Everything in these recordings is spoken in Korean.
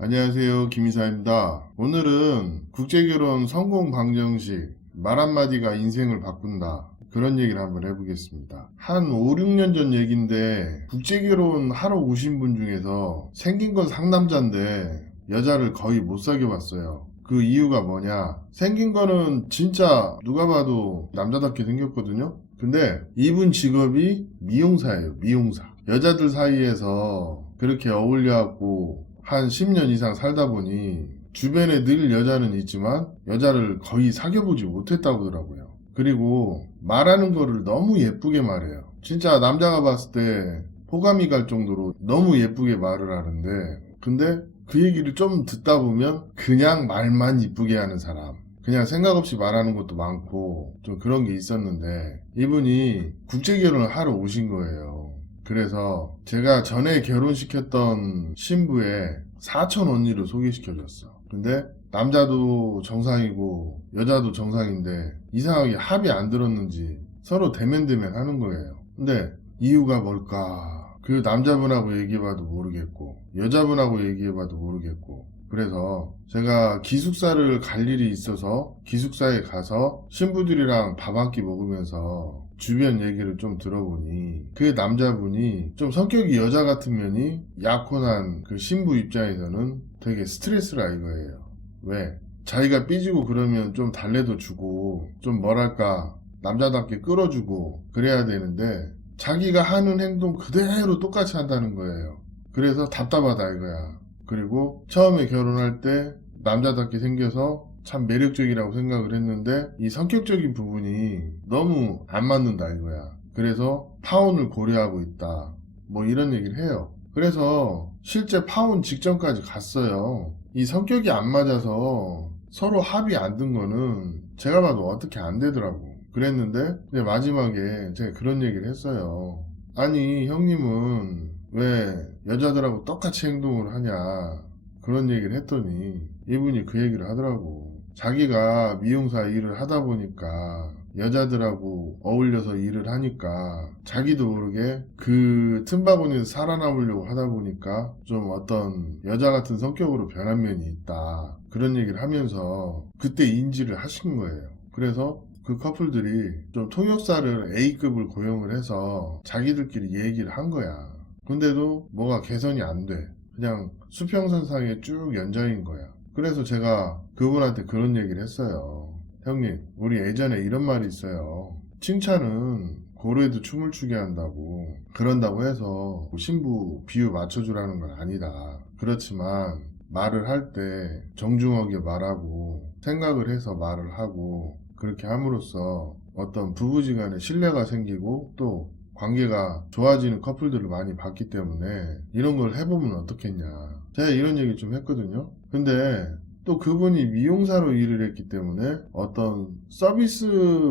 안녕하세요. 김이사입니다. 오늘은 국제결혼 성공 방정식 말 한마디가 인생을 바꾼다. 그런 얘기를 한번 해보겠습니다. 한 5, 6년 전 얘기인데 국제결혼 하러 오신 분 중에서 생긴 건 상남자인데 여자를 거의 못 사귀어 봤어요. 그 이유가 뭐냐? 생긴 거는 진짜 누가 봐도 남자답게 생겼거든요. 근데 이분 직업이 미용사예요. 미용사. 여자들 사이에서 그렇게 어울려갖고 한 10년 이상 살다 보니 주변에 늘 여자는 있지만 여자를 거의 사귀어보지 못했다고 하더라고요. 그리고 말하는 거를 너무 예쁘게 말해요. 진짜 남자가 봤을 때 호감이 갈 정도로 너무 예쁘게 말을 하는데, 근데 그 얘기를 좀 듣다 보면 그냥 말만 이쁘게 하는 사람, 그냥 생각 없이 말하는 것도 많고 좀 그런 게 있었는데, 이분이 국제결혼을 하러 오신 거예요. 그래서 제가 전에 결혼시켰던 신부의 사촌 언니를 소개시켜줬어. 근데 남자도 정상이고 여자도 정상인데 이상하게 합이 안 들었는지 서로 대면대면 하는 거예요. 근데 이유가 뭘까? 그 남자분하고 얘기해봐도 모르겠고 여자분하고 얘기해봐도 모르겠고, 그래서 제가 기숙사를 갈 일이 있어서 기숙사에 가서 신부들이랑 밥 한 끼 먹으면서 주변 얘기를 좀 들어보니 그 남자분이 좀 성격이 여자 같은 면이 약혼한 그 신부 입장에서는 되게 스트레스라 이거예요. 왜? 자기가 삐지고 그러면 좀 달래도 주고 좀 뭐랄까 남자답게 끌어주고 그래야 되는데 자기가 하는 행동 그대로 똑같이 한다는 거예요. 그래서 답답하다 이거야. 그리고 처음에 결혼할 때 남자답게 생겨서 참 매력적이라고 생각을 했는데 이 성격적인 부분이 너무 안 맞는다 이거야. 그래서 파혼을 고려하고 있다, 뭐 이런 얘기를 해요. 그래서 실제 파혼 직전까지 갔어요. 이 성격이 안 맞아서 서로 합이 안 든 거는 제가 봐도 어떻게 안 되더라고. 그랬는데 근데 마지막에 제가 그런 얘기를 했어요. 아니 형님은 왜 여자들하고 똑같이 행동을 하냐, 그런 얘기를 했더니 이분이 그 얘기를 하더라고. 자기가 미용사 일을 하다 보니까 여자들하고 어울려서 일을 하니까 자기도 모르게 그 틈바구니에서 살아남으려고 하다 보니까 좀 어떤 여자 같은 성격으로 변한 면이 있다, 그런 얘기를 하면서 그때 인지를 하신 거예요. 그래서 그 커플들이 좀 통역사를 A급을 고용을 해서 자기들끼리 얘기를 한 거야. 근데도 뭐가 개선이 안 돼. 그냥 수평선상에 쭉 연장인 거야. 그래서 제가 그분한테 그런 얘기를 했어요. 형님, 우리 예전에 이런 말이 있어요. 칭찬은 고래도 춤을 추게 한다고. 그런다고 해서 신부 비유 맞춰주라는 건 아니다. 그렇지만 말을 할 때 정중하게 말하고 생각을 해서 말을 하고 그렇게 함으로써 어떤 부부지간에 신뢰가 생기고 또 관계가 좋아지는 커플들을 많이 봤기 때문에 이런 걸 해보면 어떻겠냐, 제가 이런 얘기 좀 했거든요. 근데 또 그분이 미용사로 일을 했기 때문에 어떤 서비스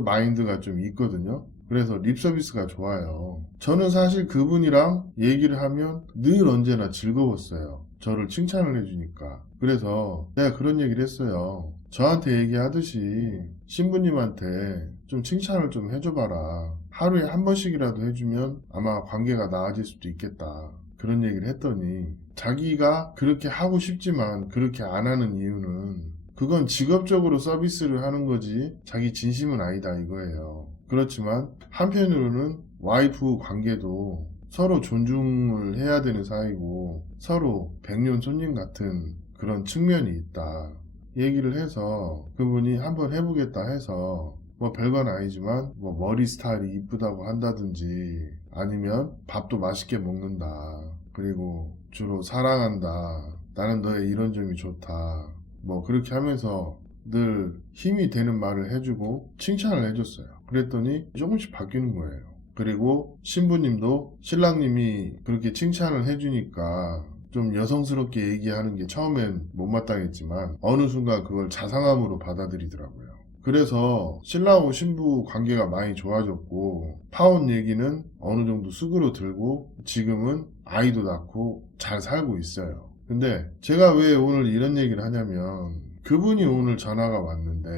마인드가 좀 있거든요. 그래서 립 서비스가 좋아요. 저는 사실 그분이랑 얘기를 하면 늘 언제나 즐거웠어요. 저를 칭찬을 해주니까. 그래서 내가 그런 얘기를 했어요. 저한테 얘기하듯이 신부님한테 좀 칭찬을 좀 해줘봐라. 하루에 한 번씩이라도 해주면 아마 관계가 나아질 수도 있겠다, 그런 얘기를 했더니 자기가 그렇게 하고 싶지만 그렇게 안 하는 이유는 그건 직업적으로 서비스를 하는 거지 자기 진심은 아니다 이거예요. 그렇지만 한편으로는 와이프 관계도 서로 존중을 해야 되는 사이고 서로 백년 손님 같은 그런 측면이 있다 얘기를 해서, 그분이 한번 해보겠다 해서 뭐 별건 아니지만 뭐 머리 스타일이 이쁘다고 한다든지 아니면 밥도 맛있게 먹는다, 그리고 주로 사랑한다, 나는 너의 이런 점이 좋다, 뭐 그렇게 하면서 늘 힘이 되는 말을 해주고 칭찬을 해줬어요. 그랬더니 조금씩 바뀌는 거예요. 그리고 신부님도 신랑님이 그렇게 칭찬을 해주니까 좀 여성스럽게 얘기하는 게 처음엔 못마땅했지만 어느 순간 그걸 자상함으로 받아들이더라고요. 그래서 신랑하고 신부 관계가 많이 좋아졌고 파혼 얘기는 어느 정도 수그러들고 지금은 아이도 낳고 잘 살고 있어요. 근데 제가 왜 오늘 이런 얘기를 하냐면 그분이 오늘 전화가 왔는데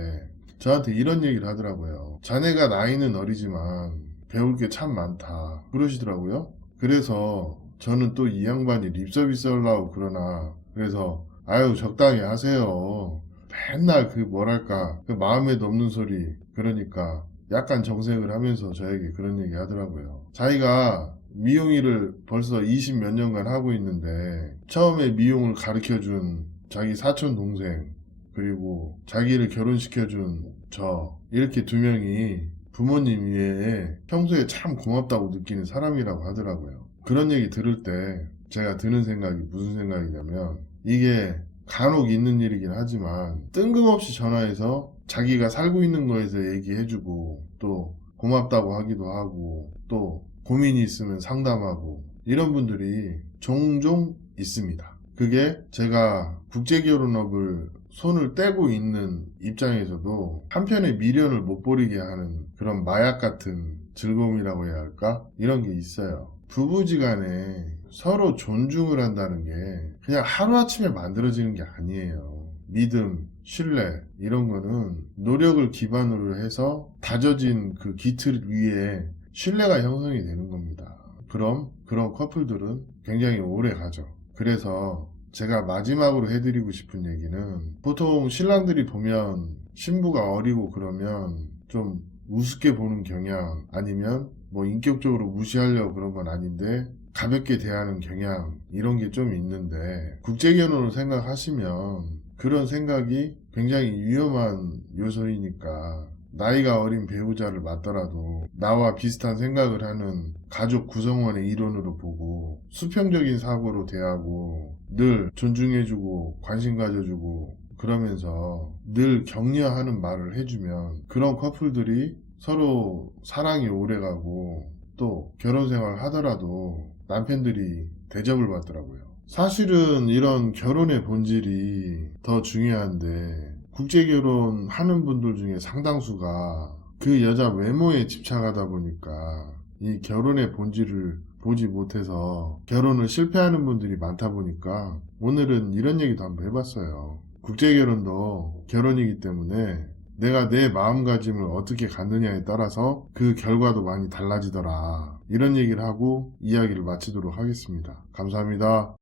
저한테 이런 얘기를 하더라고요. 자네가 나이는 어리지만 배울 게 참 많다 그러시더라고요. 그래서 저는 또 이 양반이 립서비스 하려고 그러나, 그래서 아유, 적당히 하세요. 맨날 그 뭐랄까, 그 마음에도 없는 소리. 그러니까 약간 정색을 하면서 저에게 그런 얘기 하더라고요. 자기가 미용일을 벌써 20 몇 년간 하고 있는데 처음에 미용을 가르쳐준 자기 사촌 동생, 그리고 자기를 결혼시켜준 저, 이렇게 두 명이 부모님 외에 평소에 참 고맙다고 느끼는 사람이라고 하더라고요. 그런 얘기 들을 때 제가 드는 생각이 무슨 생각이냐면, 이게 간혹 있는 일이긴 하지만 뜬금없이 전화해서 자기가 살고 있는 거에서 얘기해주고 또 고맙다고 하기도 하고 또 고민이 있으면 상담하고 이런 분들이 종종 있습니다. 그게 제가 국제결혼업을 손을 떼고 있는 입장에서도 한편의 미련을 못 버리게 하는 그런 마약 같은 즐거움이라고 해야 할까? 이런 게 있어요. 부부지간에 서로 존중을 한다는 게 그냥 하루아침에 만들어지는 게 아니에요. 믿음, 신뢰 이런 거는 노력을 기반으로 해서 다져진 그 기틀 위에 신뢰가 형성이 되는 겁니다. 그럼 그런 커플들은 굉장히 오래 가죠. 그래서 제가 마지막으로 해드리고 싶은 얘기는, 보통 신랑들이 보면 신부가 어리고 그러면 좀 우습게 보는 경향, 아니면 뭐 인격적으로 무시하려고 그런 건 아닌데 가볍게 대하는 경향, 이런 게 좀 있는데, 국제결혼을 생각하시면 그런 생각이 굉장히 위험한 요소이니까 나이가 어린 배우자를 맞더라도 나와 비슷한 생각을 하는 가족 구성원의 일원으로 보고 수평적인 사고로 대하고 늘 존중해주고 관심 가져주고 그러면서 늘 격려하는 말을 해주면 그런 커플들이 서로 사랑이 오래가고 또 결혼 생활 하더라도 남편들이 대접을 받더라고요. 사실은 이런 결혼의 본질이 더 중요한데, 국제결혼 하는 분들 중에 상당수가 그 여자 외모에 집착하다 보니까 이 결혼의 본질을 보지 못해서 결혼을 실패하는 분들이 많다 보니까 오늘은 이런 얘기도 한번 해봤어요. 국제결혼도 결혼이기 때문에 내가 내 마음가짐을 어떻게 갖느냐에 따라서 그 결과도 많이 달라지더라. 이런 얘기를 하고 이야기를 마치도록 하겠습니다. 감사합니다.